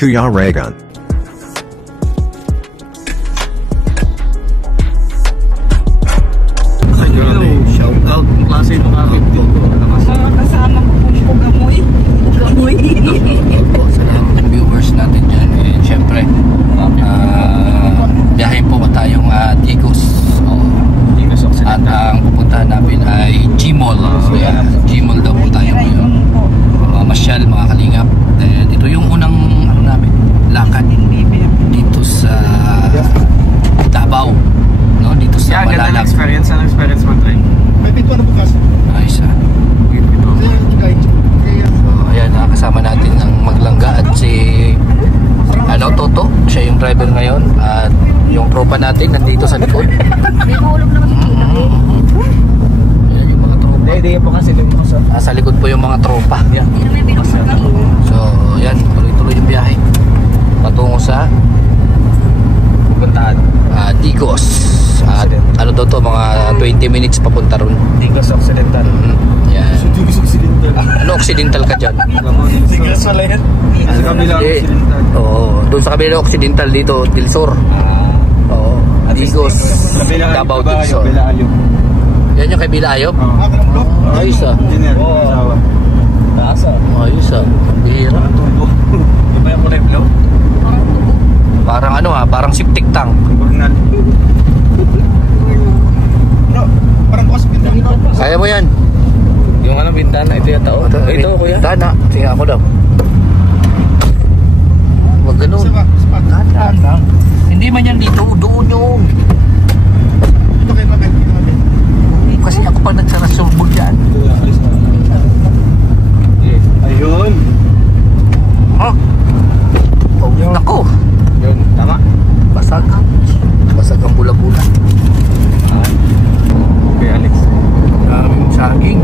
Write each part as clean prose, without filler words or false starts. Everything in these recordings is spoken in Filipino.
Kuya Raygun. Shout out klase ng aking Kasama ko pong pugamoy. Pugamoy. sa lahat ng viewers natin dyan. And syempre, biyahin po tayong Digos. At ang pupuntahan namin ay Gmall. So yeah, Gmall daw po tayo ngayon. Masyal, mga kalingap. And ito yung unang namin, lakad dito sa Davao. No? Dito sa Malalag. Ang experience mo tayo. May pinto na bukas. Ayos ah. So, ayan, kasama natin ang maglangga at si Toto. Siya yung driver ngayon. At yung tropa natin nandito sa likod. Ayan yung mga tropa. Hindi pa kasi Sa likod po yung mga tropa. So, ayan, tuloy-tuloy yung biyahe patungo sa puntahan. Digos. At ano daw to, mga 20 minutes papunta ron. Digos Occidental. Yan. Digos Occidental. Ano occidental ka dyan? Digos wala yan. Sa kabila Occidental. Oo, doon sa kabila occidental dito, Tilsur. Oo, Digos, Davao Tilsur. Yan yung kay Bila Ayop? Ayos ah. Ayos ah. Bihira. Di ba yung kulay blue? Parang ano ah, parang septic tank. Parang bukas pinto. Kaya mo yan? Yung ano, bintana, ito yung tao. Ito kuya. Tana, sige ako daw. Wag ganun. Tana lang. Hindi man yan dito, doon yun. Ito kayo mabel. Kasi ako pag nagsarasubog yan. Ayun. Oh. Oh, nako. Yun, tama. Basag. Basag ang bula-bula. Okay, Alex. Daming saging.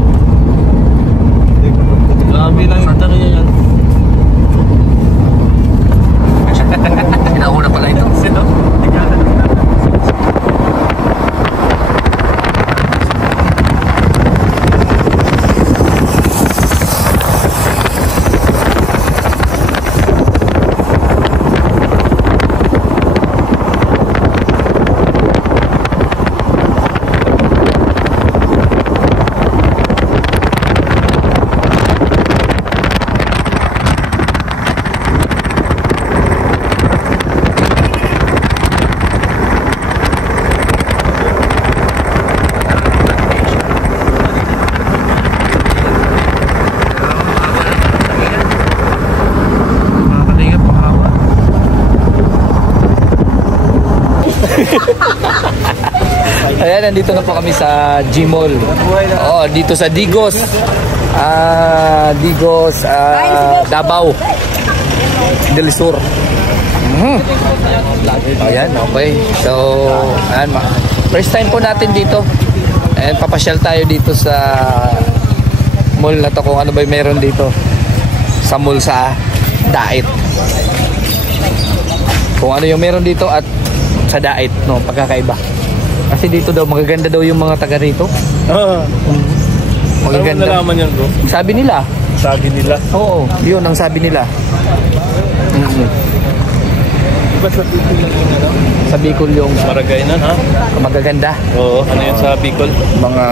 Grabe lang yung tanong yan. Inauna pala ito. Ayan, nandito na po kami sa Gmall. Oh, dito sa Digos. Digos, Davao del Sur. Ayan, okay. So, ayan, first time po natin dito. And papasyal tayo dito sa mall na to, kung ano ba yung meron dito sa mall sa Dait. Kung ano yung meron dito at sa Dait, no, pagkakaiba. Kasi dito daw magaganda daw yung mga taga rito. Magaganda. Ano nalaman yan, bro? Sabi nila. Sabi nila. Oo, yun ang sabi nila. Diba sa Bicol yung ano? Sa Bicol yung Maragaynan, ha? magaganda. Oo, ano yun sa Bicol? Mga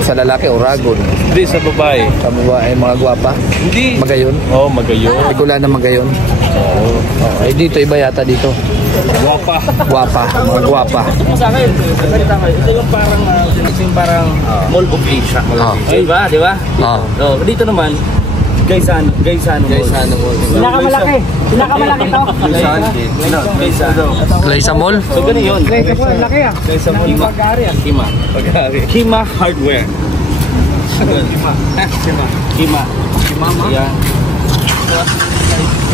sa lalaki Oragon. Hindi, sa babae. Sa babae mga gwapa. Hindi. Magayon. Oo, Magayon. Bicol na Magayon. Oo. Eh dito iba yata dito. Guwapa. Gwapa, mga gwapa. Sa akin, ito yung parang Mall of Asia. Diba? Diba? No, dito naman, Gaisano Mall. Pinakamalaki. Pinakamalaki to. Gaisano. Glaysa Mall. So, ganun yun. Laki ah. Gaisano Mall. Kima Hardware. Kima. Yan.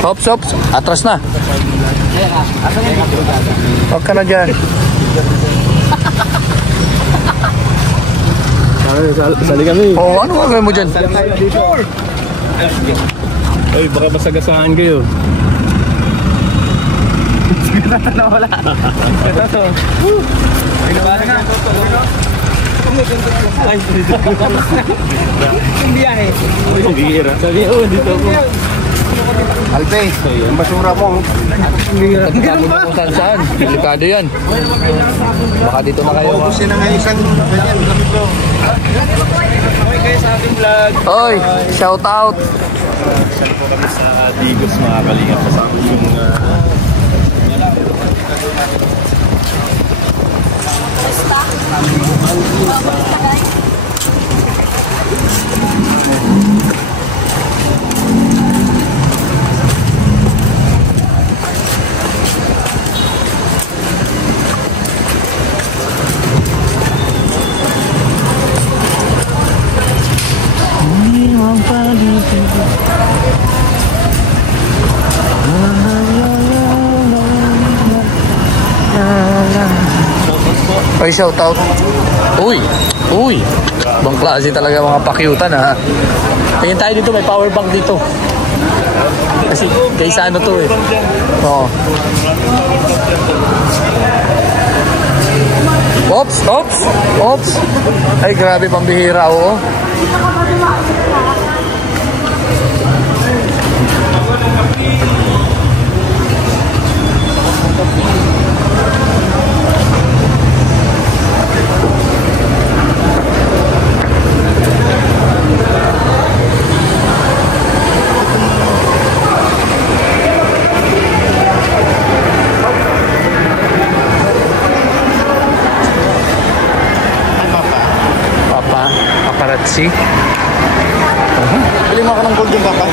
Hops, atras na. Huwag ka na dyan. Sali kami. Oo, ano gagawin mo dyan? Ay, baka masagasaan kayo. Nawala. Ito. Yung biyahe. Bihira. Sabi, dito ako. Alpe. Ang basura mo. Ganun ba? Kung saan. Delikado yan. Baka dito na kayo. Ubusin na nga isang ganyan. Okay kayo sa ating vlog. Oy, shout out. Sali po kami sa Digos mga kalingap. Kasama yung... Oy, shout out. Uy. Bang klase talaga mga pakyutan ha. Tingin tayo dito, may power bank dito. Kasi kaysa ano to eh. Oo. Oops. Ay, grabe pambihira, oo. Paparazzi. Bili mo ako ng golden papa.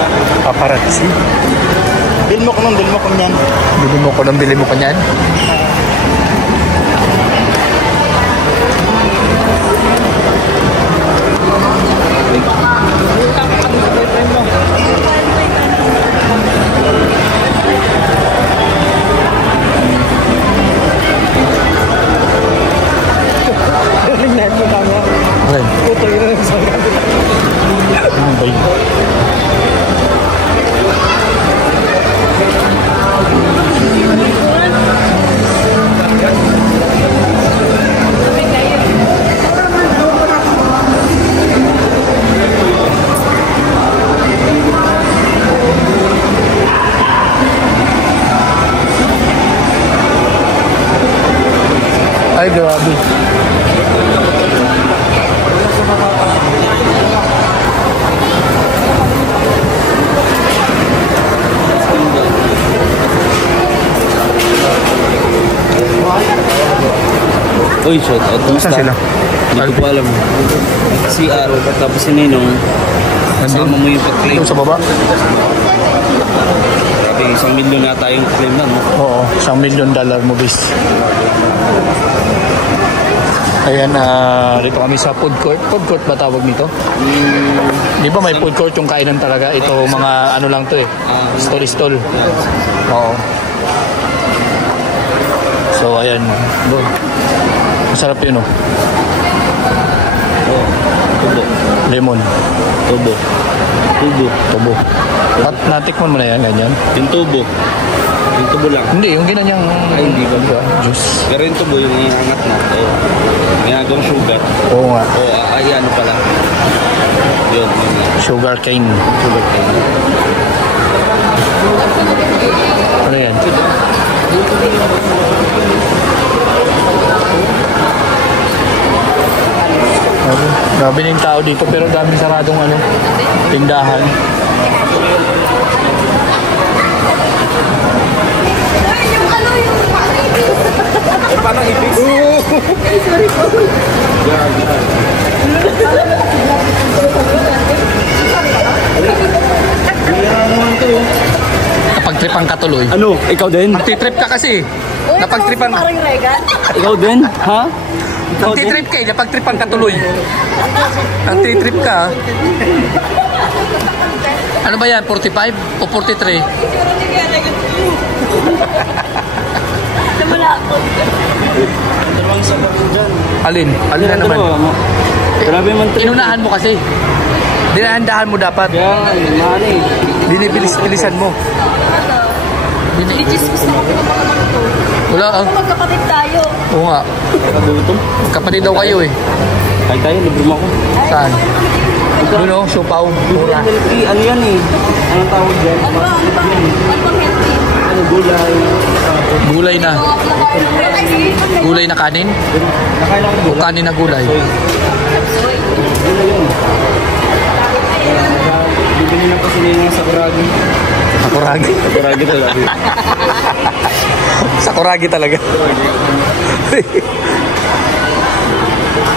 Paparazzi. Bili mo ko ng yan. Bili mo ko niyan. Ay, grabe. Uy, shout out. Saan sila? Hindi ko pa alam. Si Aro, tapos si Ninong. Kasama mo yung pag-claim. Ito sa baba? Grabe, 1 milyon na tayong claim na, no? Oo, $1 million mo bis. Ayan, dito kami sa food court. Food court ba tawag nito? Di ba may food court yung kainan talaga? Ito mga ano lang to eh. Stall. Oo. So ayan, doon. Masarap yun oh. Tubo. Lemon. Tubo. At natikman mo na yan, ganyan? Yung tubo. Yung tubo lang. Hindi, yung ginanyang... Ay, hindi ba? Juice. Pero yung tubo, yung iangat na. Ginagawang sugar. Oo nga. Ay, ano pala. Yun. Sugar cane. Sugar cane. Ano yan? Grabe na yung tao dito pero dami saradong ano, tindahan. Paano ibig? Napagtripan ka tuloy. Ano? Ikaw din? Nagtitrip ka kasi. Napagtripan ka. Ikaw din? Ha? Nagtitrip ka eh. Napagtripan ka tuloy. Nagtitrip ka. Ano ba yan? 45 o 43? Alin? Alin na naman? Grabe man trip. Inunahan mo kasi. Dinahandahan mo dapat. Yan, mahal eh. Binibilis-bilisan mo. Lichis, gusto ko pinapakaman ito. Wala ah. Magkapatid tayo. Oo nga. Kagutom. Kapatid daw kayo eh. Kahit tayo, libre mo ako. Saan? Doon o, siopaw. Mura. Healthy, ano yan eh? Anong tawag dyan? Ano bang healthy? Ano, gulay. Gulay na. Gulay na kanin? Nakain ako O gulay. kanin na gulay? Bibili ng pasilingan sa Kuragi. Sakuragi. Kuragi talaga. Sakuragi talaga.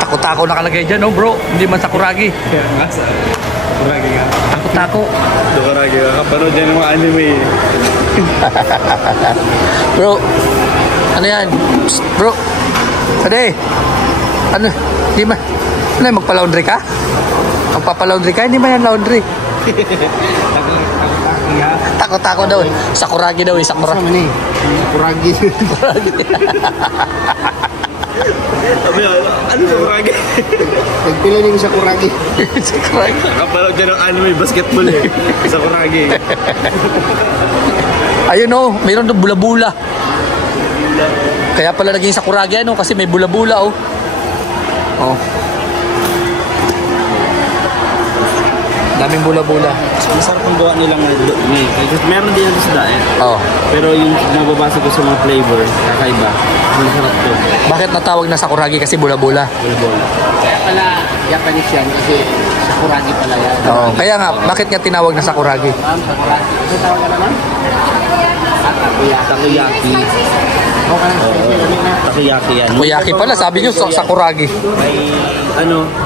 Tako-tako nakalagay dyan, oh bro. Hindi man sakuragi. Kuragi nga. Tako-tako. Kuragi nga. Kapanood yan ng mga anime. Bro, ano yan? Psst, bro. Ade. Ano? Hindi man. Ano yan, magpa-laundry ka? Magpapa-laundry ka? Hindi man yan laundry. Tako-tako daw eh. Sakuragi daw eh. Sakuragi. Ano eh? Kuragi. Sabi ano sa Kuragi? Nagpila niyo sa Kuragi. Sakuragi. Kapanood yan ng anime basketball eh. Sa Kuragi. Ayun oh, mayroon doon bula-bula. Kaya pala naging sakuragi ano kasi may bula-bula oh. Oh. Daming bula-bula. Masarap ang gawa nilang may. Meron din ito sa diet. Oh. Pero yung nababasa ko sa mga flavor, kakaiba. Masarap to. Bakit natawag na sakuragi kasi bula-bula? Kaya pala, Japanese yan kasi sakuragi pala yan. Oo. Kaya nga, bakit nga tinawag na sakuragi? Ma'am, sakuragi. Ano tawag ka naman? Takoyaki. Takoyaki yan. Kuyaki pala, sabi nyo sakuragi. May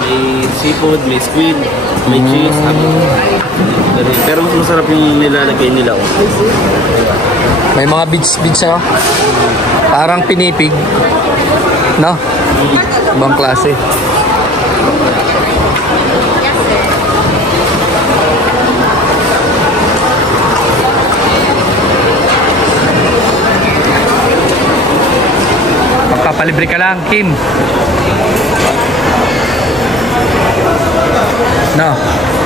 may seafood, may squid, may cheese. Pero mas masarap yung nilalagay nila. May mga beads oh. Parang pinipig. No? Ibang klase. Magpapalibre ka lang, Kim. No,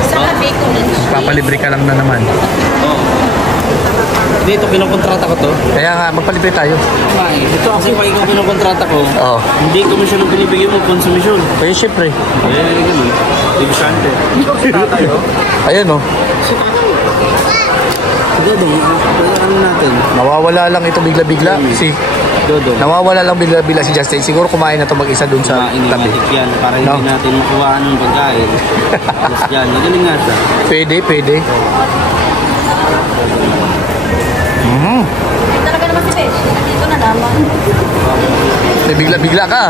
Saka bacon and cheese. papalibre ka lang na naman. Dito, pinokontrata ko to. Kaya nga, magpalibre tayo. Ito kasi pag ikaw pinokontrata ko, Oo. hindi komisyon ang binibigyan mo, konsumisyon. Kaya syempre. Ganun. Ibisante. Ayun oh. Dodong, ano natin? Nawawala lang ito bigla-bigla. Dodong. Nawawala lang bigla-bigla si Justin. Siguro kumain na ito mag-isa dun sa tabi. Inimatik yan para No. hindi natin makuha ng pagkain. Alas yan, magaling nga siya. Pwede. Talaga naman si Besh. Dito na naman. May bigla-bigla ka.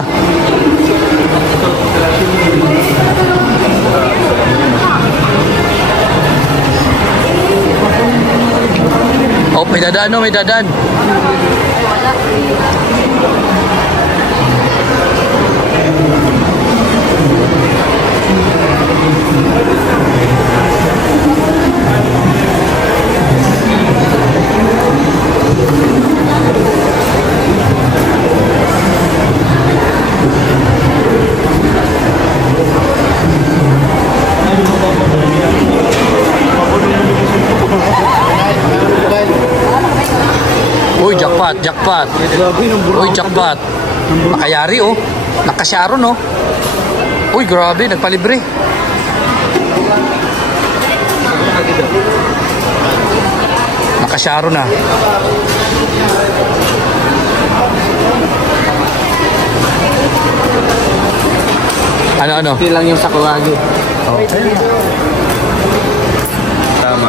Oh, may dadaan no, may dadaan. Uy, jackpot. Uy, jackpot. Nakayari oh. Nakasyaron oh. Uy, grabe, nagpalibre. Nakasyaron na. Ano? Hindi lang yung sakuragi. Oh. Tama.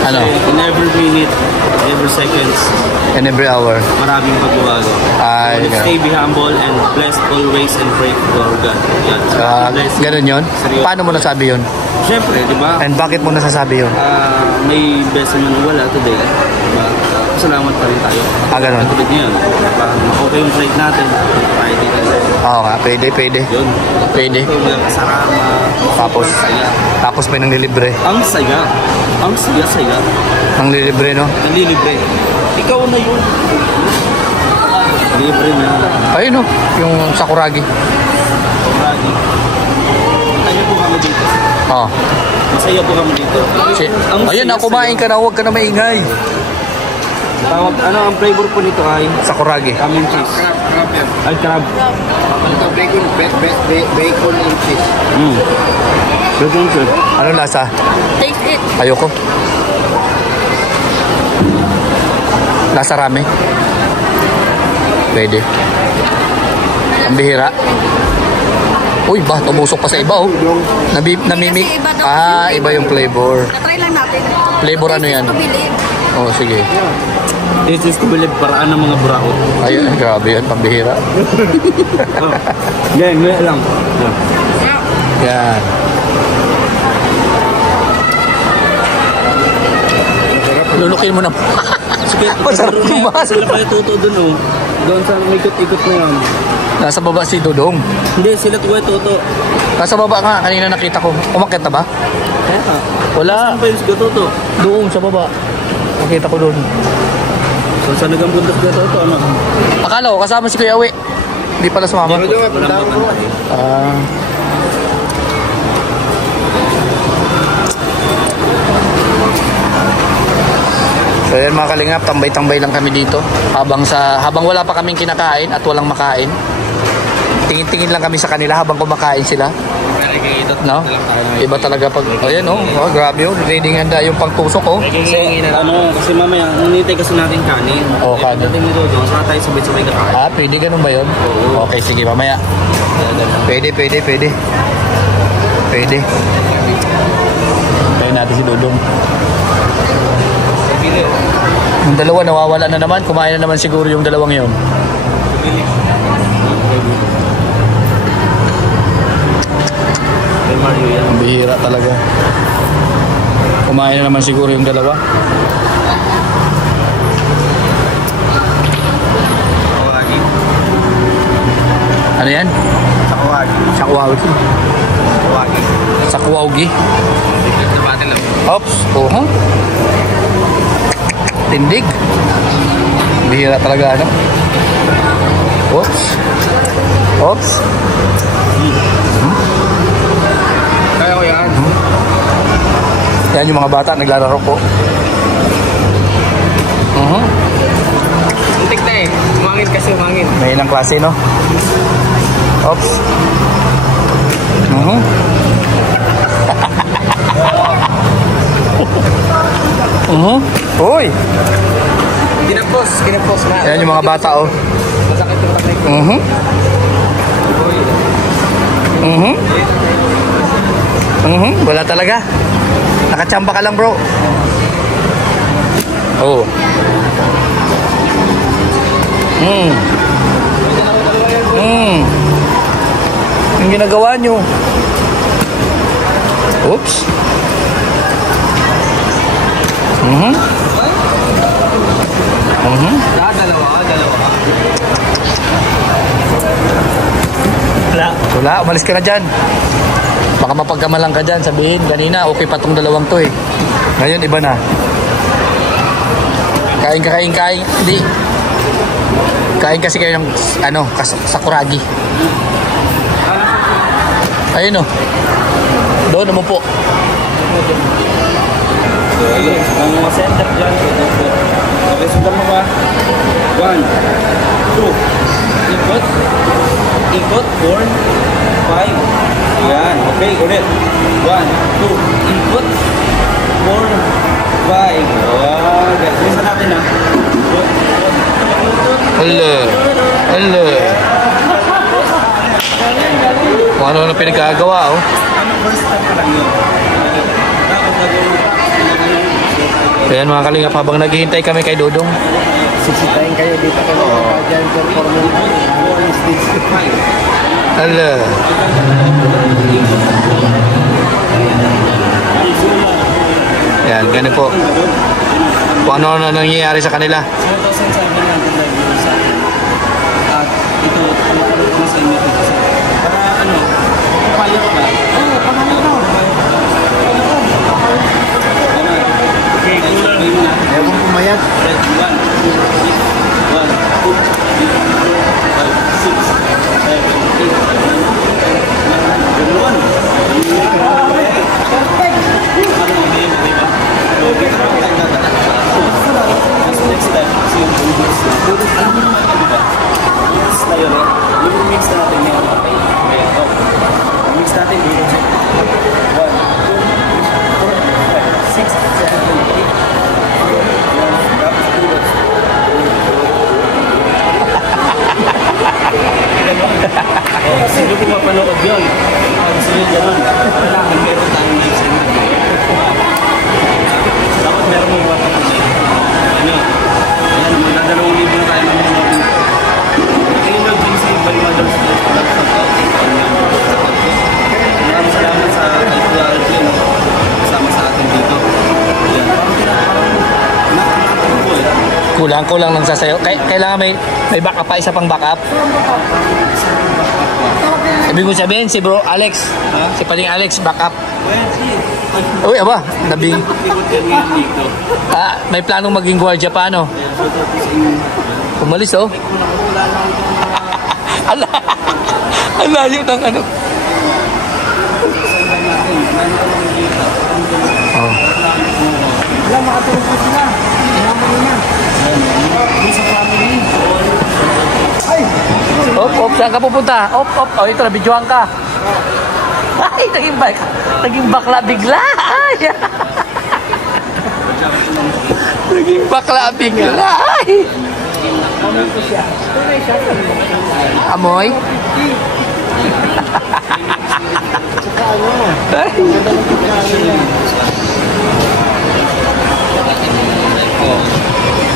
Ano? In every minute, every seconds, And every hour. maraming pagbabago. Ay, Let's stay be humble and blessed always and pray to our God. Yan. Ganun yun? Seryoso. Paano mo nasabi yun? Siyempre, di ba? And bakit mo nasasabi yun? May blessing man wala today. Diba? Salamat pa rin tayo. Ganun. Katulad niyan. Okay yung flight natin. Friday na lang. Oo nga, pwede. Yun. Pwede. Ito, kasama. Tapos, Ang saya. tapos may nanglilibre. Ang saya. Ang saya. Nanglilibre, no? Nanlilibre. Ikaw na yun. Libre na. Ayun, no? Yung sakuragi. Alright. Masaya po kami dito. Oh. Masaya po kami dito. Ang Ayun na, saya-saya. kumain ka na. Huwag ka na maingay. Tawag, ang flavor po nito ay Sakuragi. camel cheese. Ay, crab. Ito bacon and cheese. Mm. Dodong sir. Ano lasa? Taste it. Ayoko. Lasa rame. Pwede. Ang bihira. Uy, ba, tumusok pa sa iba, oh. Namimik. Kasi iba daw Ah, iba yung flavor. Na-try lang natin. Flavor ano yan? Pabilib. Oh, sige. This is kubilib paraan ng mga buraot. Ayun, grabe yan, pambihira. Yan, may lang. Yan. Lulukin mo na. Sige, Masarap kumain. sila pa yung tuto dun, oh. Doon sa may ikot-ikot na yan. Nasa baba si Dodong. Hindi, sila tuwa tuto. Nasa baba nga, kanina nakita ko. Umakyat na ba? Kaya Wala. saan pa yung siya tuto? Doon, sa baba. Nakita ko doon. So, sa nagang bundas ka tuto, ano? Akala ko, kasama si Kuya Awi. Hindi pala sumama. Ah. So yan mga kalingap, tambay-tambay lang kami dito. Habang wala pa kaming kinakain at walang makain. Tingin-tingin lang kami sa kanila habang kumakain sila. No? Iba talaga pag ayan oh, grabe oh, ready handa yung pangtusok oh. Kasi mamaya, nunitay kasi natin kanin. Oh, kanin. Pagdating nito doon, saka tayo sabay-sabay kakain. Ah, pwede ganun ba yun? Okay, sige mamaya. Pwede. Tayo natin si Dodong. Yung dalawa nawawala na naman, kumain na naman siguro yung dalawang yun. Ang bihira talaga. Kumain na naman siguro yung dalawa. Ano yan? Sakwawgi. Sakwawgi. Ops. Tindig. Bihira talaga ano. Oops. Kaya ko yan. Yan yung mga bata naglalaro po. Untik na eh. Umangin. May ilang klase no. Oops. Uy. Kinapos na. Yan yung mga bata oh. Masakit yung takay ko. Wala talaga. Nakachamba ka lang bro. Oh. Yung ginagawa nyo. Oops. Dalawa. Wala, umalis ka na dyan. Baka mapagkamalang ka dyan. Sabihin, kanina okay pa tong dalawang to eh. Ngayon iba na. Kain. Hindi. Kain kasi kayo ng sakuragi. Ayun o. Doon umupo. Ang mga center dyan. Okay, sundan mo ba? 1, 2, ikot, 4, 5. Yan, okay, ulit. 1, 2, ikot, 4, 5. Wow, listen natin ha. Hello. Kung ano na pinagkagawa oh. First time pa lang yun. Ayan mga kalingap, habang naghihintay kami kay Dodong. Sisitayin kayo dito kayo dyan performance. Hello. Yan, ganun po. Kung ano na nangyayari sa kanila. 2007 natin nag-uusap. At ito, pumapalot ko sa inyo. Para papayag ka. Oo, papayag ka. Okay, ayaw kong pumayag. 1, 2, 3, 4, 5, 6, 7, 8, 9, 10, 11, 12. Mix natin yun. Mix natin dito. Kulang lang sa sayo. Kailangan may backup pa, isa pang backup. Ibig mo sabihin si Bro Alex, si Paling Alex backup. Uy, aba, nabing. May planong maging gwardiya pa, ano? Umalis, oh. Ang layo ng ano. Oh. Op, saan ka pupunta? Op, oh, ito na, videoan ka. Ay, naging bakla bigla. Ay. Naging bakla bigla. Ay. Amoy?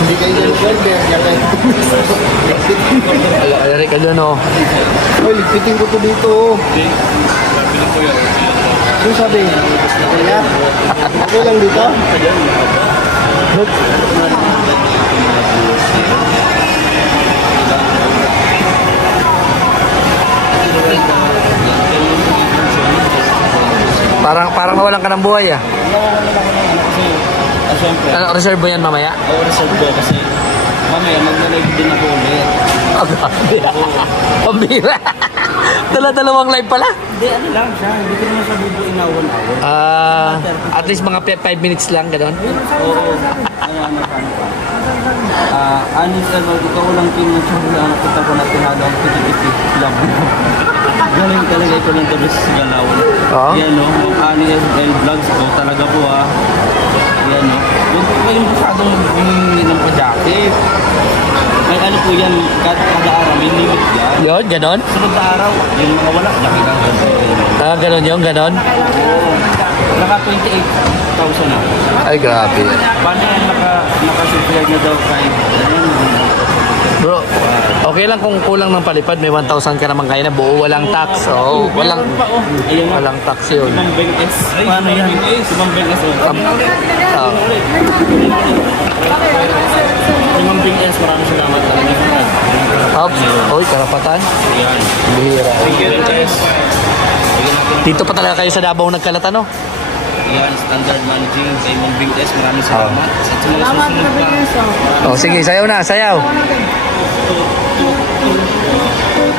Hindi kayo yung welder, galing. Alari ka doon, oh. Uy, ligpitin ko to dito. Ano sabi? Kaya? Okay lang dito? Parang mawalan ka ng buhay, ah. Siyempre. Ano, reserve mo yan mamaya? Oo, reserve ko kasi mamaya mag-live din ako ulit. Pambira. Dala-dalawang live pala. Hindi, ano lang siya. Hindi ko naman siya bubuin na awon-awon. At least mga 5 minutes lang, gano'n? Oo. Ano pa. Anis, ikaw lang pinag-sabi na kita ko na tinalo ang pinag-iti. Love mo. Galing talaga ito lang tabi sa galaw. Yan, no? Anis Vlogs, ito talaga po, ah. Yan, no? Huwag po kayong masyadong humingi ng pa-jacket. May ano po yan, kada araw, may limit yan. Yun, gano'n? Sunod na araw, yung mga wala, nakikita ko. Gano'n yun, gano'n? Oo. Naka 28,000 na. Ay, grabe. Paano yan naka-subscribe na daw kahit Bro, okay lang kung kulang ng palipad, may 1,000 ka naman kaya na buo, walang tax. Oo, walang tax yun. Ibang Benges. Paano yan? Ibang Benges. Ibang Benges, maraming salamat talaga. Oy, karapatan. Yan. Bihira. Thank you, guys. Dito pa talaga kayo sa Davao nagkalata, no? Yan, standard managing sa Ibang Benges. Maraming salamat. Sa mga susunod pa. Oh, sige, sayaw na, sayaw.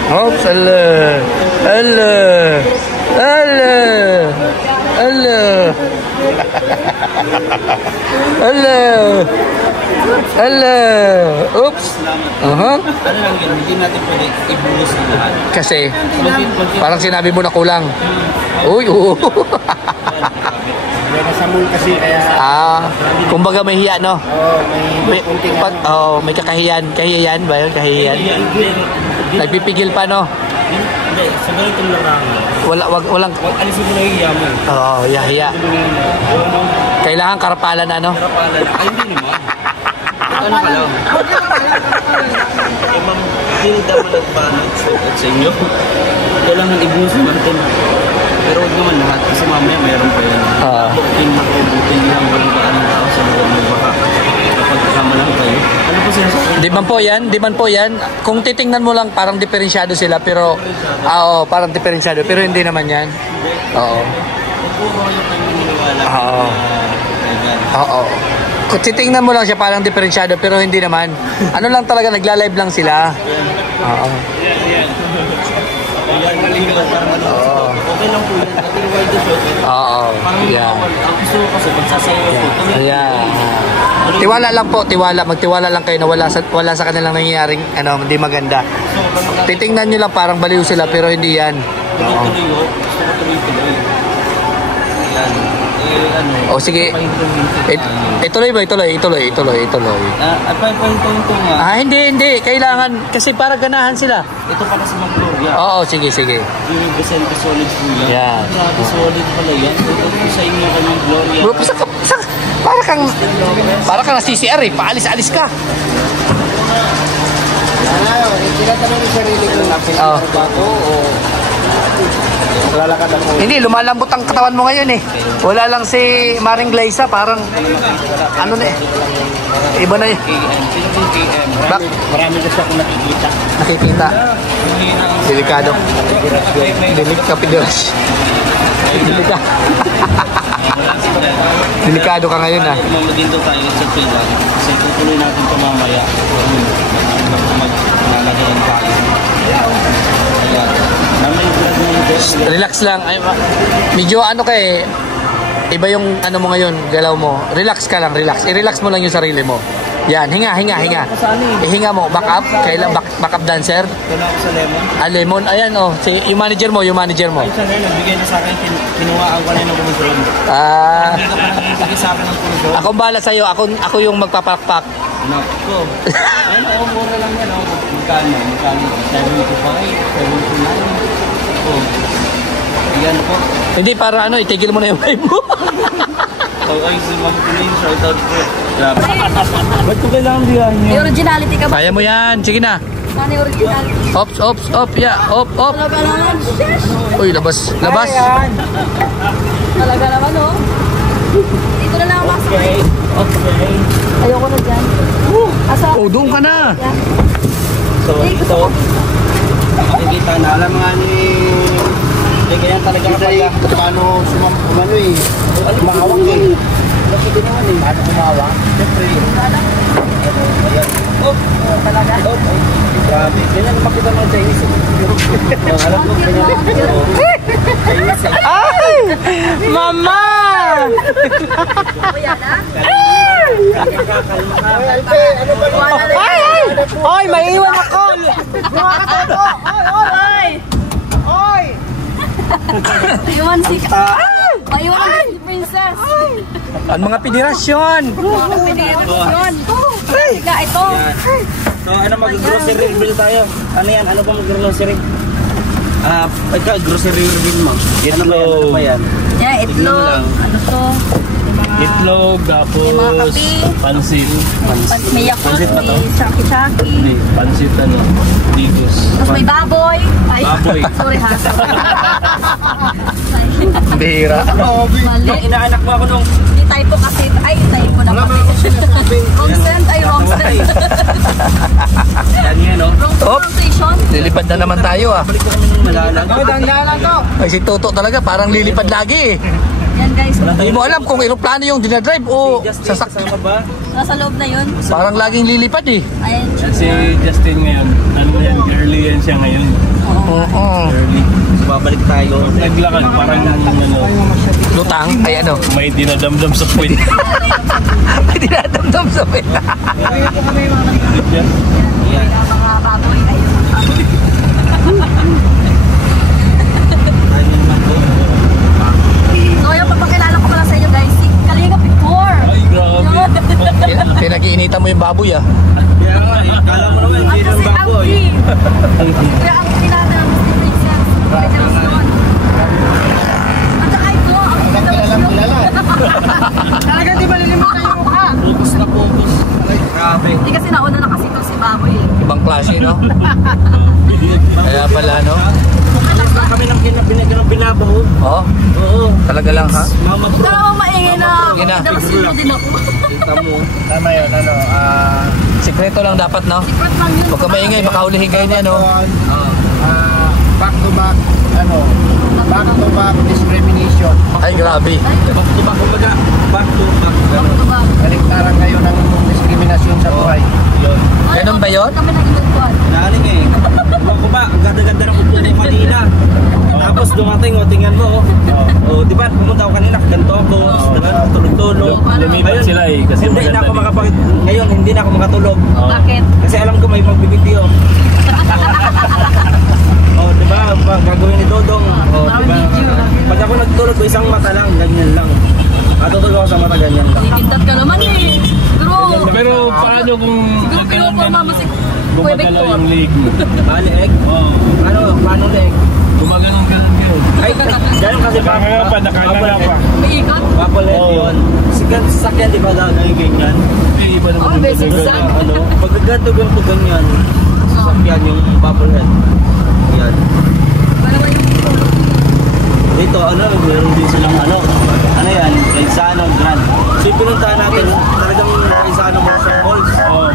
Oops, ala. Oops. Ano lang yan, hindi natin pwede ibulos ang lahat. Kasi, parang sinabi mo na kulang. Uy, oo. Sa mall kasi kaya... Kumbaga may hiya, no? May kahiyan ba yun? Kahiyan. Nagpipigil pa, no? Hindi, sa ganitong larangan. Walang... Huwag alisin mo na yung yaman. Oo, hiya. Kailangan karapalan, ano? Karapalan. Ay, hindi naman. Ano ka lang? Ibang hilda mo nagbanag sa inyo. Kailangan ibusin natin. Pero huwag naman lahat kasi mamaya mayroon pa yan. Bukin makubutin lang walang kaanong tao sa mga magbaka. Kapag kasama lang kayo. Ano po sinasabi? Di man po yan. Kung titingnan mo lang parang diferensyado sila pero parang diferensyado pero hindi naman yan. Oo. Puro yung kanyang niniwala. Oo. Kung titingnan mo lang siya parang diferensyado pero hindi naman. Ano lang talaga nagla-live lang sila. Oo. Okay lang po yan. Ating wide the shot. Oo. Yeah. Ang gusto ko kasi magsasayaw po. Yeah. Tiwala lang po, magtiwala lang kayo na wala sa kanilang nangyayaring hindi maganda. Titingnan niyo lang parang baliw sila pero hindi yan. Tuloy-tuloy ho. Gusto ko tuloy-tuloy. Yan. O sige. Ituloy ba? Ituloy. Pahinto nga. Hindi. Kailangan kasi para ganahan sila. Ito pala si Mang Gloria. Oo, sige. Yung Vicente Solid po yan. Yeah. Grabe solid pala yan. Ito po sa inyo kanyang Gloria. Bro, para kang na-CCR eh. Paalis-alis ka. Tinatanong yung sarili ko na pinag-bago o... Lalakad ako. Hindi, lumalambot ang katawan mo ngayon eh. Wala lang si Maring Glayza, parang ano na eh. Iba na eh. Marami kasi ako nakikita. Nakikita. Delikado. Delikado ka ngayon ah. Magdito tayo sa pila. Kasi tutuloy natin ito mamaya. Maglalagay ang bahay. Relax lang. Ay, medyo ano ka eh. Iba yung ano mo ngayon, galaw mo. Relax ka lang, relax. I-relax mo lang yung sarili mo. Yan, hinga. Ihinga mo, back up. Kailan back up dancer? Kailan ako sa lemon? Lemon. Ayan oh, si yung manager mo. Ay, siya ngayon, nagbigay na sa akin, kinuhaan ko na yung kumusyon. Dito ka nang ibigay sa akin ng kumusyon. Ako bala sa'yo. Ako yung magpapakpak. Nako. Ano, mura lang yan. Magkano? 75, 79. Oh. Ayan po. Hindi, para ano, itigil mo na yung vibe mo. Okay, si Ma'am Pilin, shout out po. Grabe. Ba't ko kailangan biyahin May originality ka ba? Kaya mo yan. Sige na. Ano yung originality? Ops. Yeah. Op. Talaga naman. Uy, labas. Talaga naman, oh. Dito na lang ako masakay. Okay. Ayoko na dyan. Asa? Oh, doon ka na. Yan. So, ito, makikita na. Alam nga ni... Hindi kaya talaga kapag... Paano sumamano eh. Mahawak eh. Bakit din naman eh? Paano kumawak? Siyempre. Ayan. Oh, talaga? Oh, grabe. Ganyan makita mga Chinese. Alam ko, ganyan. Chinese eh. Ay! Mama! Kuya na? Alpe, ano ba naman? Ay, maiiwan ako! Iwan si... Maiwan si Princess. Ang mga federasyon! Mga pinirasyon. Siga, ito. So, ano mag-grocery bill tayo? Ano yan? Ano ba mag-grocery? Ito, grocery bill mo. Ano ba yan? Yeah, itlog. Ano to? Itlog, May mga tapos kape. pansit. May yakult, Pansit pa to? may chaki-chaki. May pansit, digos. Tapos may baboy. Ay, Baboy. sorry ha. Bihira. Mali. Inaanak mo ako nung... Di typo kasi. Ay, typo na kasi. Wrong send. Ay, wrong send. Yan yan, no? Wrong station. Lilipad na naman tayo ah. Balik ko kami ng malalag. Ay, si Toto talaga parang lilipad lagi eh. Yan guys. Hindi mo alam kung aeroplano yung dinadrive o sasakyan. Kasama ba? Nasa loob na yun. Parang laging lilipad eh. Ayan. Si Justin ngayon, ano yan, early yan siya ngayon. Oo. Early. So, babalik tayo. Naglakad, parang Lutang? Ay ano? may dinadamdam sa puwit. May dinadamdam sa pera. Yan. Mga baboy. Ayun. So, yung papakilala ko pala sa inyo guys, si Kalinga Pictor. Ay, grabe. Pinag-iinitan mo yung baboy ah. Kaya nga, kala mo naman, hindi ng baboy. Kaya ang pinata ng si Princess. Federasyon. At saka ito, ang federasyon. Talaga di ba lilimutan yung mukha? Focus na focus. Grabe. Hindi kasi nauna na kasi ito si Baboy eh. Ibang klase no? Kaya pala no? Alas na kami ng binabaho. Oo. Oo. Talaga lang ha? Mama bro. Pero maingay na Sige na. federasyon mo din ako. Kita mo. Tama yun, Sikreto lang dapat no? Secret lang yun. Huwag ka maingay, baka ulihin kayo niya no? Back to back discrimination. Ay grabe. Back to back, kumbaga. Back to back. Ito ba? Kaliktaran kayo ng diskriminasyon sa buhay. Yun. Ganun ba yun? Kami nag-inutuan. Naling eh. Ewan ko ba, ganda-ganda ng upo mo kanina. Tapos dumating, tingnan mo. Oh, di ba, pumunta ako kanina, ganito ako. Tulog-tulog. Lumipat sila eh, kasi Hindi na ako maganda dito. ngayon, hindi na ako makatulog. Bakit? Kasi alam ko may magbibideo. Oh, di ba, gagawin ni Dodong. Oh, di ba? Pag ako nagtulog ko, isang mata lang, ganyan lang. Matutulog ako sa mata, ganyan lang. Nitintat ka naman eh. Pero paano kung Siguro pinuporma mo si Kuya gumagalaw Victor. yung leg mo? Leeg? Oo. Paano leeg? Gumagalaw ka lang yun. Ay, ganyan kasi Kaya pa, nakalaan pa. May ikot? Papalit Oo. yun. Sasakyan, di ba gagawin ganyan? Eh, iba naman Oh, yung basic gumagalaw. sag. Ano, pag gagawin ko ganyan, sasakyan yung bubblehead. Yan. Para ba yung tulog? Dito, meron din silang ano yan, Raizano Grand. So, pinuntahan natin, talagang Raizano Malls. Oo,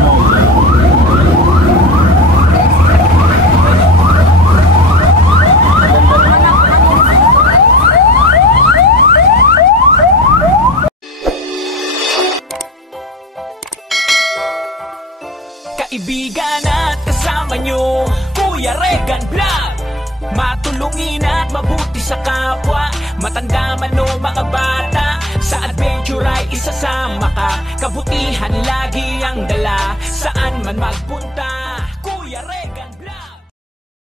Kaibigan at kasama nyo, Kuya Regan Vlog. Matulungin at mabuti sa kapwa, matanda man o mga bata. Sa adventure ay isasama ka, kabutihan lagi ang dala, saan man magpunta.